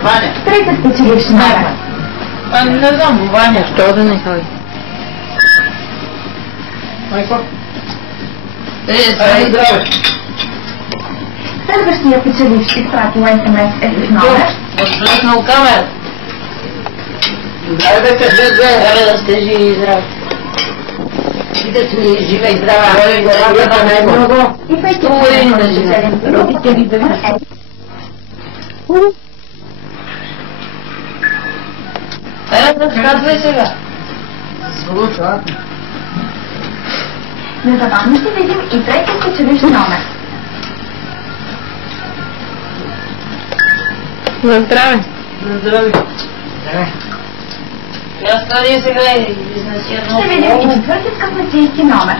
Ваня. Трета спечелиш номер. Не знам, Ваня. Що да не ходи? Майко. Здраве. Следващия печеливш изпратил SMS с номер. Отпръснал камера. Здраве, къде? Здраве, да сте живи и здрави. И да сме жива и здрава. Главата най-много. И пети да живеем. Родителите ви. Разказвай сега. Слушай. Незабавно ще видим и трети спечеливш номер. На здраве. На здраве. Здраве. Я стани сега и изнеси едно. Ще видим и четвърти скъпнатийски номер.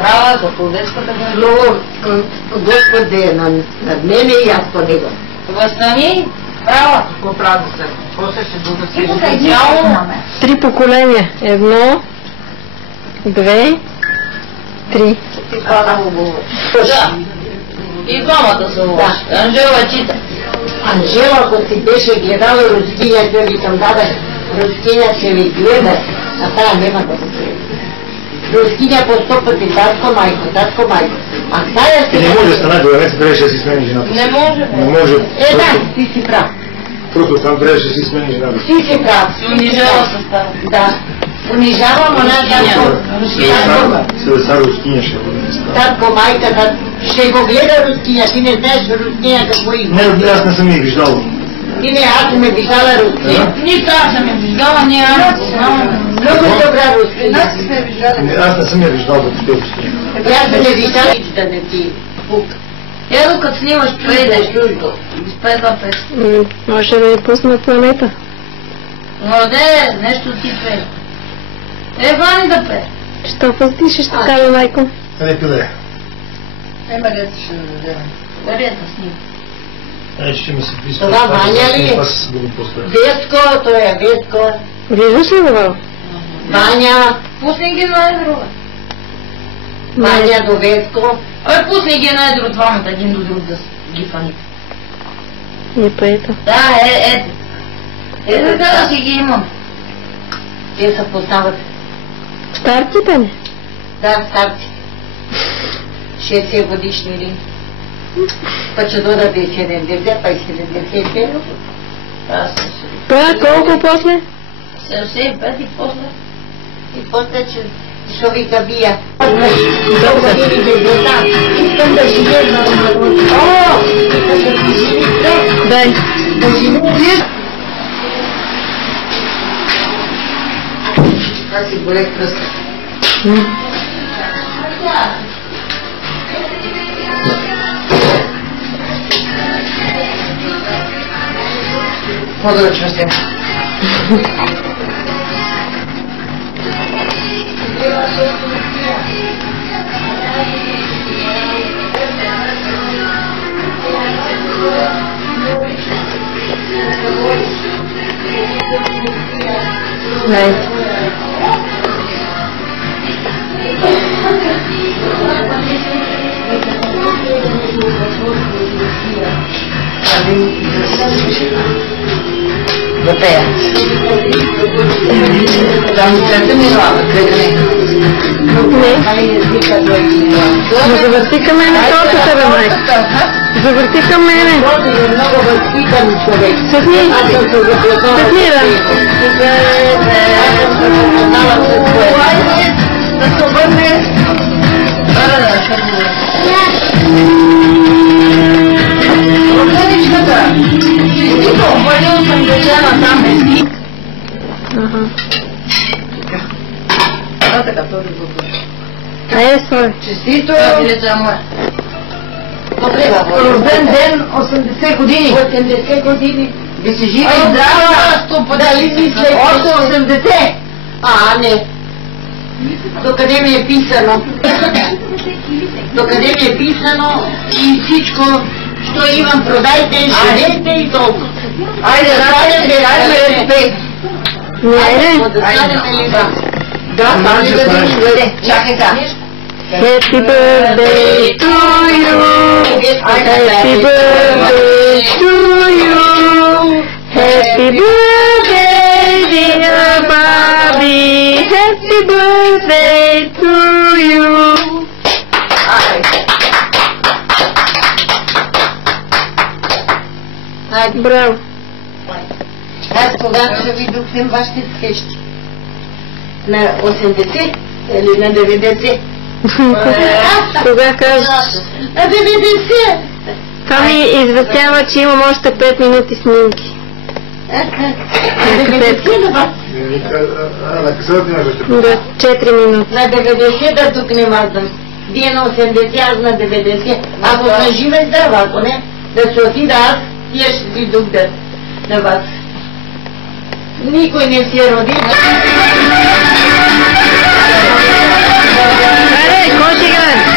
Права, като детската градина. Господ да е над мене и аз по него. Възстани, права. Какво прави се? После ще бъда И си последния номер. 3 поколения. 1, 2, 3. Да. И двамата са лоши. Анжела чита. Анжела, ако си беше гледала рускиня, тя ви към даде. Рускиня ще ви гледа, а тая нема да го гледа. Рускиня по 100 пъти, татко майко. А тая ще... Не може стана главец, трябваше да си смени жената. Не може. Не може. Да, ти си прав. Просто там трябваше да си смени жената. Ти си прав. Унижава се стара. Да. Унижавам она Се са рускиня ще бъде. татко майка, ще го гледа рускиня, ти не знаеш рускиня какво има. Не, аз не съм я виждал. Ти не, аз съм я виждала рускиня. Нито аз съм я виждала, ние аз познаваме. Много добра рускиня. Аз не съм я виждал да ти рускиня. Аз съм я виждала и да не ти пука. Я докато снимаш пейдеш чуждо, изпей два песни. Може да я пуснат на мета. Но нещо ти пее. Вани да пее. Що въздишиш така, бе, майко? Къде пиле? Гарета ще даде. Гарета снима. Ще ми се писка. Това Ваня ли? Аз се бъдем после. Ветко, той е Ветко. Виждаш ли го? Ваня, Пусни ги на едро, бе. Ваня до Ветко. Пусни ги на едро двамата, един до друг да ги фаните. И поето. Да, така да си ги имам. Те се познават. Старците не? Да, старци. 60 годишни ли? Па че додат и 70, па и 70. Аз съм се. Това колко после? 75 и после. И после, че що вика бия. До години да изгледам. Искам да живея на работа. О! Искам да си живея. Дай. Да живея. Как си болех пръста. Подръчва се. Дай. Да пея. Там след ми глава, гледане. Не завърти към мене тортата, бе, майко. Завърти към мене. Много възпитан човек. Съхни. Съхни, да. Да се обърне. Роденичката. Честито, обърнил съм държана там без. Ага. Така, този въпрос. Стой. Честито. Билета моя. Рожден ден, 80 години. 80 години. Да си жива и здрава. Дали мисля, Още 80. А, не. Докъде ми е писано? Докъде ми е писано и всичко, що имам, продайте, живейте и толкова. Айде, айде, респект. Не, Да станем ли ба? Да, там ли да видим? Чакай така. Happy birthday to you. Happy birthday to you. birthday, dear Bobby. Happy birthday to you. Хайде, Браво. аз когато ще ви духнем вашите къщи? На 80 или на 90? Кога кажеш? На 90! Това ми известява, че имам още 5 минути снимки. На 90 на вас? На късата ти имаш Да, 4 минути. На 90 да тук не мазам. Вие на 80, аз на 90. Ако съм жива и здрава, ако не, да се отида аз, тия ще ви дугда на вас. Никой не си е родил. Айде, кой ще играе?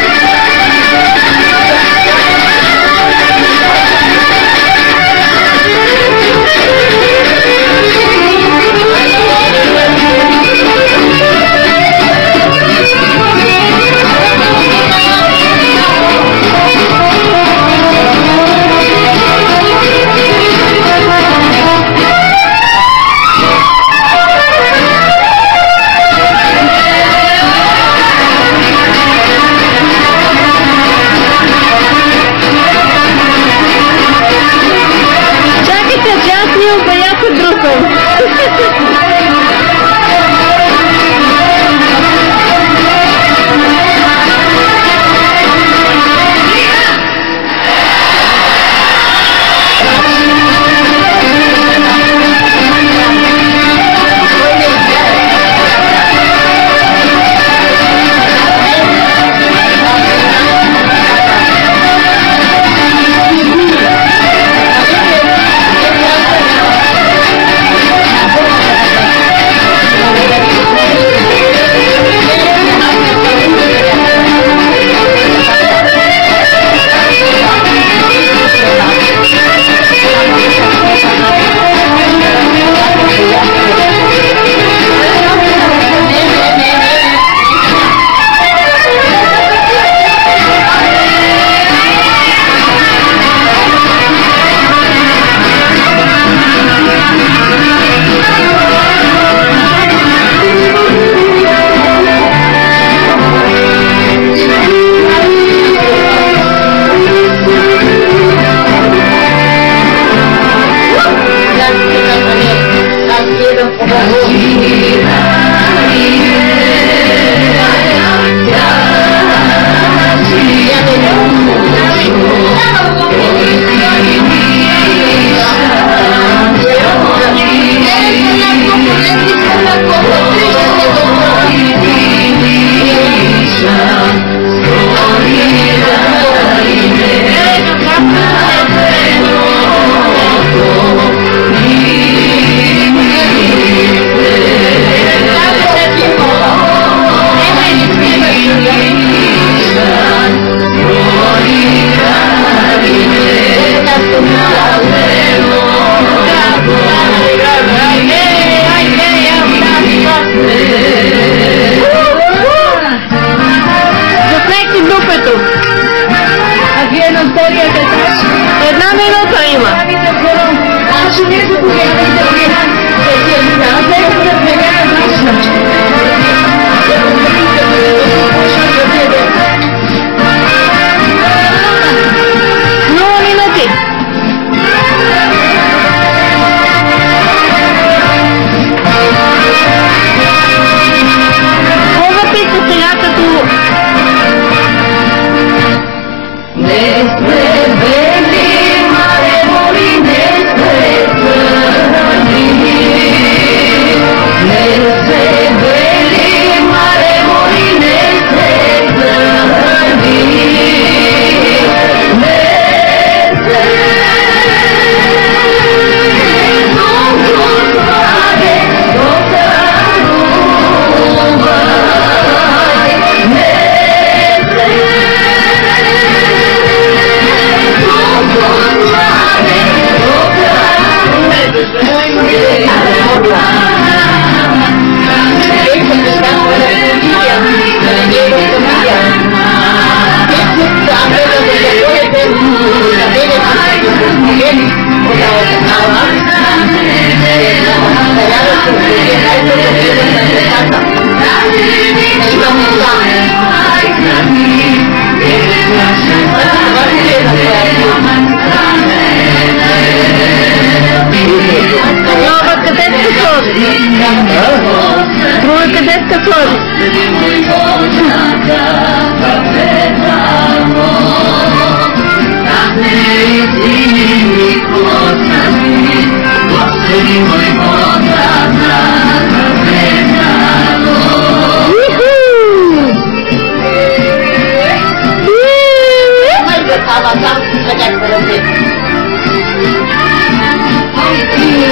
sложи.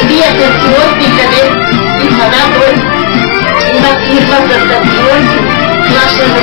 Día atención, fíjate, y sanando, una firma de atención, clase de